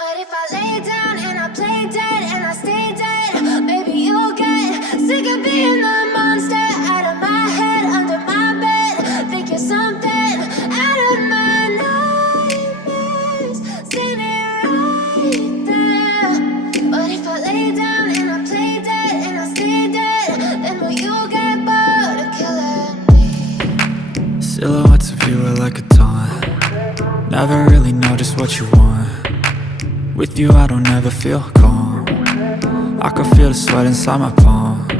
But if I lay down and I play dead and I stay dead, maybe you'll get sick of being the monster out of my head, under my bed. Think you're something out of my nightmares, standing right there. But if I lay down and I play dead and I stay dead, then will you get bored of killing me? Silhouettes of you are like a taunt. Never really know just what you want. With you I don't ever feel calm. I can feel the sweat inside my palms.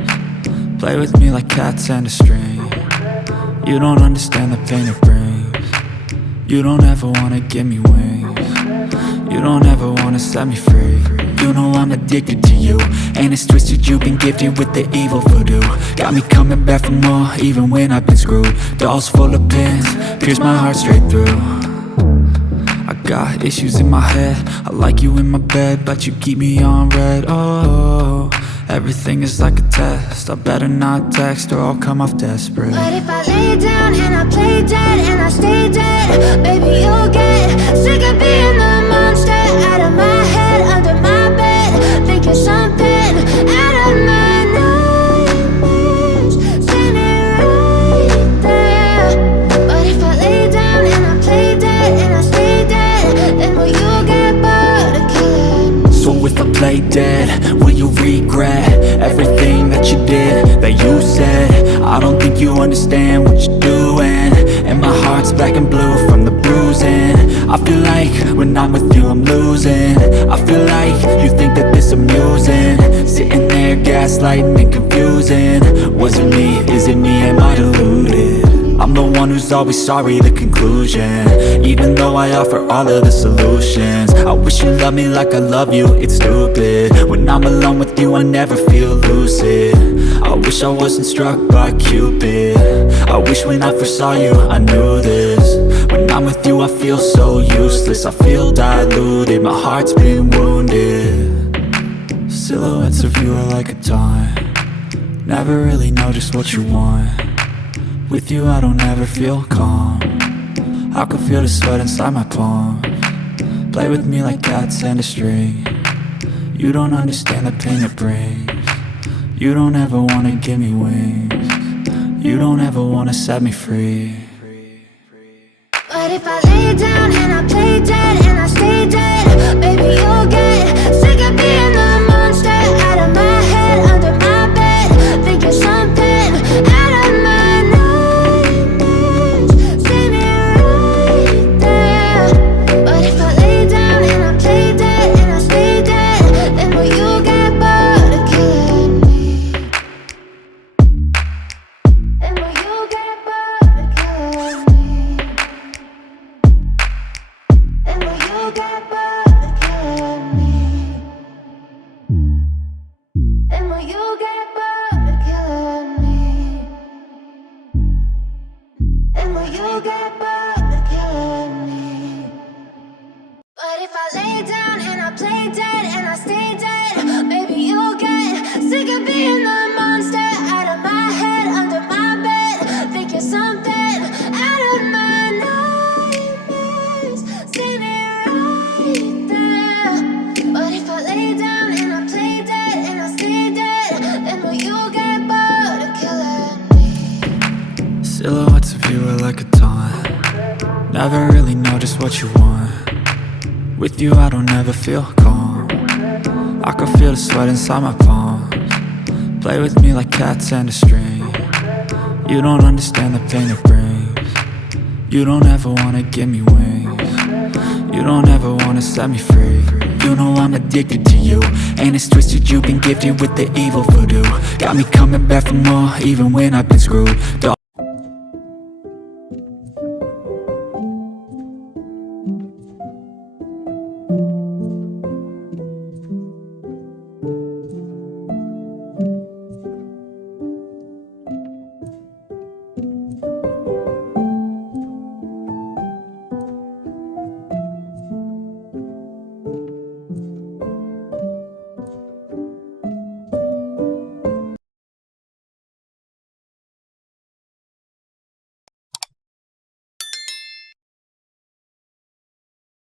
Play with me like cats and a string. You don't understand the pain it brings. You don't ever wanna give me wings. You don't ever wanna set me free. You know I'm addicted to you, and it's twisted, you've been gifted with the evil voodoo. Got me coming back for more, even when I've been screwed. Dolls full of pins, pierce my heart straight through. I got issues in my head, I like you in my bed, but you keep me on red. Oh, everything is like a test, I better not text or I'll come off desperate. But if I lay down and I play dead and I stay dead, baby you'll get sick of being the monster out of my head, under my bed. Think you're something out of my nightmares, standing right there. But if I lay down and I play dead and I stay dead, then will you get bored of killing me? So if I play dead, will you regret everything that you did, that you said? I don't think you understand what you're doing, and my heart's black and blue from the bruising. I feel like when I'm with you I'm losing. I feel like you think that this amusing, sitting there gaslighting and confusing. Was it me? Is it me? Am I deluded? I'm the one who's always sorry, the conclusion, even though I offer all of the solutions. I wish you loved me like I love you, it's stupid. When I'm alone with you I never feel lucid. I wish I wasn't struck by Cupid. I wish when I first saw you I knew this. When I'm with you I feel so useless, I feel diluted, my heart's been wounded. Silhouettes of you are like a taunt. Never really know just what you want. With you I don't ever feel calm. I can feel the sweat inside my palms. Play with me like cats and a string. You don't understand the pain it brings. You don't ever wanna give me wings. You don't ever wanna set me free. But if I lay down and I play dead and I stay dead, baby you'll get sick of being the monster out of my head, under my bed. Think you're something out of my nightmares, standing right there. But if I lay down and I play dead and I stay dead, then will you get bored of killing me? Then will you get bored of killing me? And will you get bored of killing me? And will you get bored of killing me? And will you get bored of killing me? But if I lay down and I play dead and I stay dead, maybe you'll get sick of being the monster out of my head, under my bed. Think you're something out of my nightmares, standing right there. But if I lay down and I play dead and I stay dead, then will you get bored of killing me? Silhouettes of you are like a taunt. Never really know just what you want. With you I don't ever feel calm. I can feel the sweat inside my palms. Play with me like cats and a string. You don't understand the pain it brings. You don't ever wanna give me wings. You don't ever wanna set me free. You know I'm addicted to you, and it's twisted, you've been gifted with the evil voodoo. Got me coming back for more, even when I've been screwed.